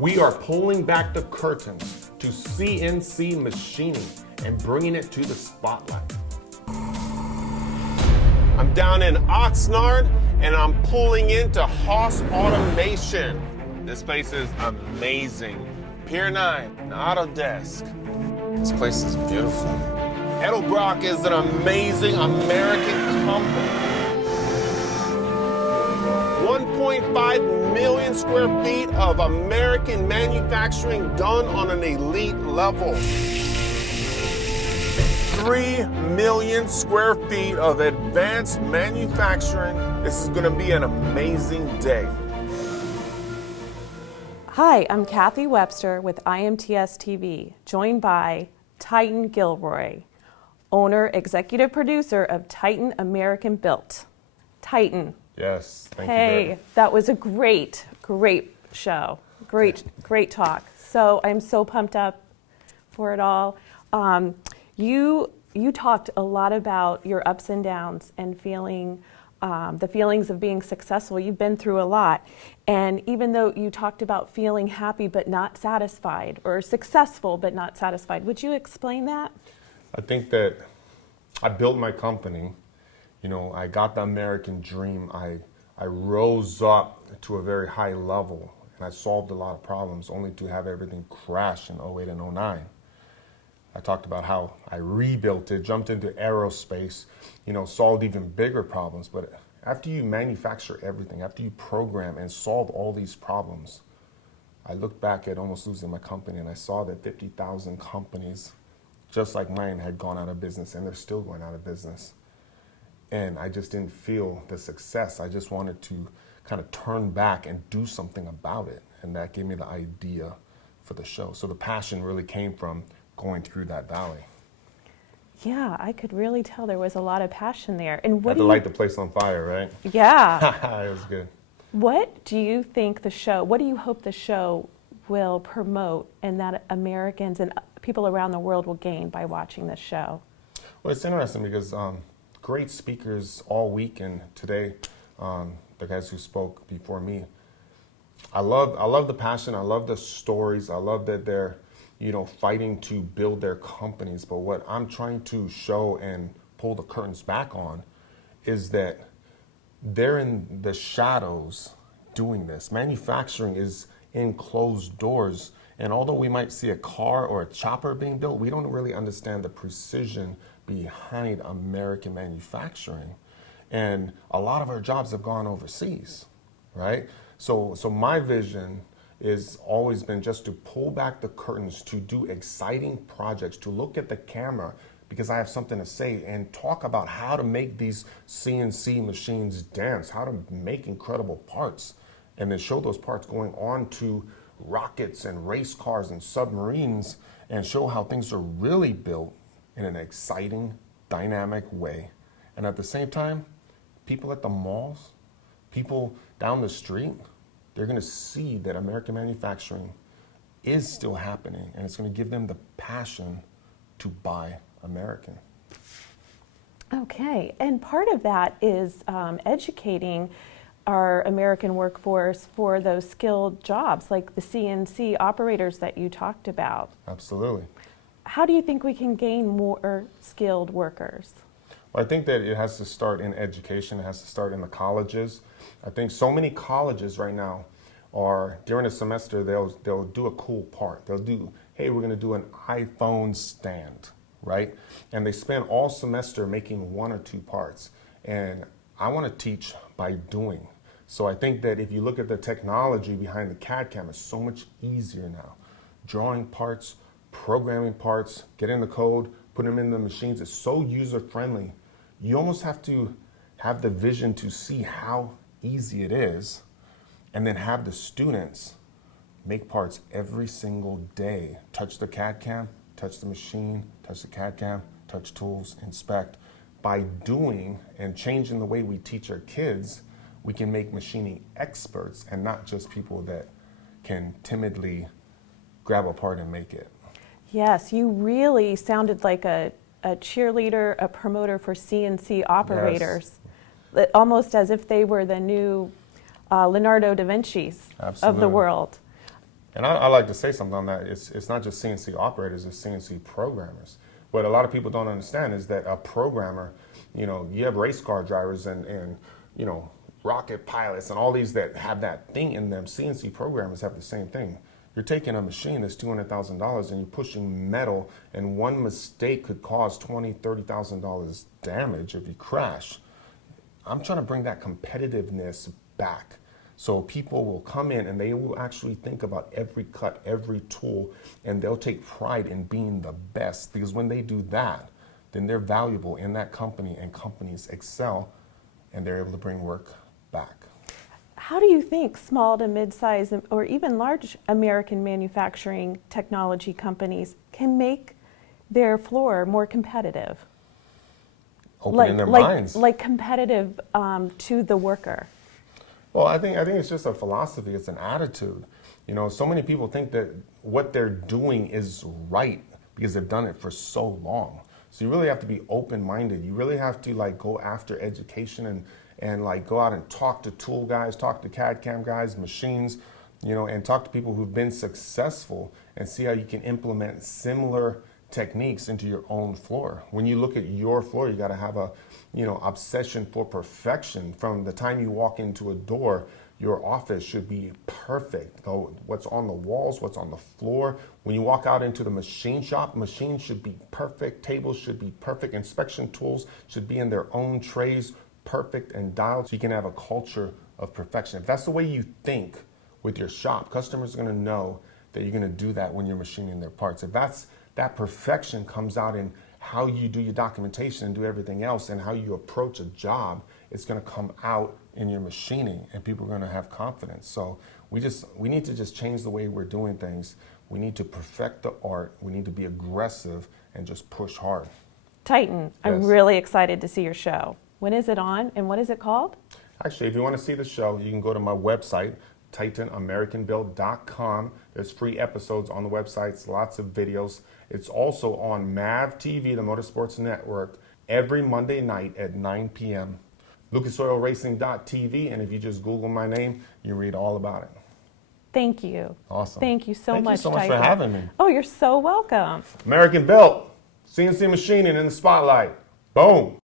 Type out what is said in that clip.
We are pulling back the curtains to CNC machining and bringing it to the spotlight. I'm down in Oxnard and I'm pulling into Haas Automation. This place is amazing. Pier 9, an Autodesk. This place is beautiful. Edelbrock is an amazing American company. 1.5 million square feet of American manufacturing done on an elite level. 3 million square feet of advanced manufacturing. This is going to be an amazing day. Hi, I'm Kathy Webster with IMTS TV, joined by Titan Gilroy, owner, executive producer of Titan American Built. Titan. Yes, thank you. Hey, that was a great show. Great talk. So I'm so pumped up for it all. You talked a lot about your ups and downs and the feelings of being successful. You've been through a lot. And even though you talked about feeling happy but not satisfied, or successful but not satisfied, would you explain that? I think that I built my company. You know, I got the American dream. I rose up to a very high level, and I solved a lot of problems only to have everything crash in 08 and 09. I talked about how I rebuilt it, jumped into aerospace, you know, solved even bigger problems. But after you manufacture everything, after you program and solve all these problems, I looked back at almost losing my company, and I saw that 50,000 companies just like mine had gone out of business, and they're still going out of business. And I just didn't feel the success. I just wanted to kind of turn back and do something about it. And that gave me the idea for the show. So the passion really came from going through that valley. Yeah, I could really tell there was a lot of passion there. And Had to light the place on fire, right? Yeah. It was good. What do you hope the show will promote and that Americans and people around the world will gain by watching this show? Well, it's interesting because great speakers all week, and today, the guys who spoke before me, I love the passion. I love the stories. I love that they're, you know, fighting to build their companies. But what I'm trying to show and pull the curtains back on is that they're in the shadows doing this. Manufacturing is in closed doors. And although we might see a car or a chopper being built, we don't really understand the precision behind American manufacturing. And a lot of our jobs have gone overseas, right? So my vision is always been just to pull back the curtains, to do exciting projects, to look at the camera because I have something to say, and talk about how to make these CNC machines dance, how to make incredible parts, and then show those parts going on to rockets and race cars and submarines, and show how things are really built in an exciting, dynamic way. And at the same time, people at the malls, people down the street, they're going to see that American manufacturing is still happening, and it's going to give them the passion to buy American. Okay, and part of that is educating our American workforce for those skilled jobs, like the CNC operators that you talked about. Absolutely. How do you think we can gain more skilled workers? Well, I think that it has to start in education. It has to start in the colleges. I think so many colleges right now are, during a semester, they'll do a cool part. They'll do, hey, we're going to do an iPhone stand, right? And they spend all semester making 1 or 2 parts. And I want to teach by doing. So I think that if you look at the technology behind the CAD CAM, it's so much easier now. Drawing parts, programming parts, getting the code, putting them in the machines, it's so user-friendly. You almost have to have the vision to see how easy it is, and then have the students make parts every single day. Touch the CAD CAM, touch the machine, touch the CAD CAM, touch tools, inspect. By doing and changing the way we teach our kids, we can make machining experts and not just people that can timidly grab a part and make it. Yes, you really sounded like a cheerleader, a promoter for CNC operators, yes. Almost as if they were the new Leonardo da Vinci's of the world. And I like to say something on that. It's not just CNC operators, it's CNC programmers. What a lot of people don't understand is that a programmer, you have race car drivers and rocket pilots and all these that have that thing in them. CNC programmers have the same thing. You're taking a machine that's $200,000 and you're pushing metal, and one mistake could cause $20,000, $30,000 damage if you crash. I'm trying to bring that competitiveness back. So people will come in and they will actually think about every cut, every tool, and they'll take pride in being the best, because when they do that, then they're valuable in that company, and companies excel and they're able to bring work back. How do you think small to mid-size or even large American manufacturing technology companies can make their floor more competitive? Opening their minds. Like competitive to the worker. Well, I think it's just a philosophy. It's an attitude. So many people think that what they're doing is right because they've done it for so long. So you really have to be open-minded. You really have to go after education and go out and talk to tool guys, talk to CAD CAM guys, machines, and talk to people who've been successful and see how you can implement similar techniques into your own floor. When you look at your floor, you got to have a obsession for perfection. From the time you walk into a door, your office should be perfect. What's on the walls, what's on the floor. When you walk out into the machine shop, machines should be perfect, tables should be perfect, inspection tools should be in their own trays, perfect and dialed, so you can have a culture of perfection. If that's the way you think with your shop, customers are going to know that you're going to do that when you're machining their parts. If that perfection comes out in how you do your documentation and do everything else and how you approach a job, it's going to come out in your machining, and people are going to have confidence. So we need to just change the way we're doing things. We need to perfect the art. We need to be aggressive and just push hard. Titan, yes. I'm really excited to see your show. When is it on and what is it called? Actually, if you want to see the show, you can go to my website, TitanAmericanBuilt.com. There's free episodes on the websites, lots of videos. It's also on MAV TV, the Motorsports Network, every Monday night at 9 p.m. LucasOilRacing.tv, and if you just Google my name, you read all about it. Thank you. Awesome. Thank you so much, Thank you so much Titan. for having me. Oh, you're so welcome. American Built, CNC machining in the spotlight. Boom.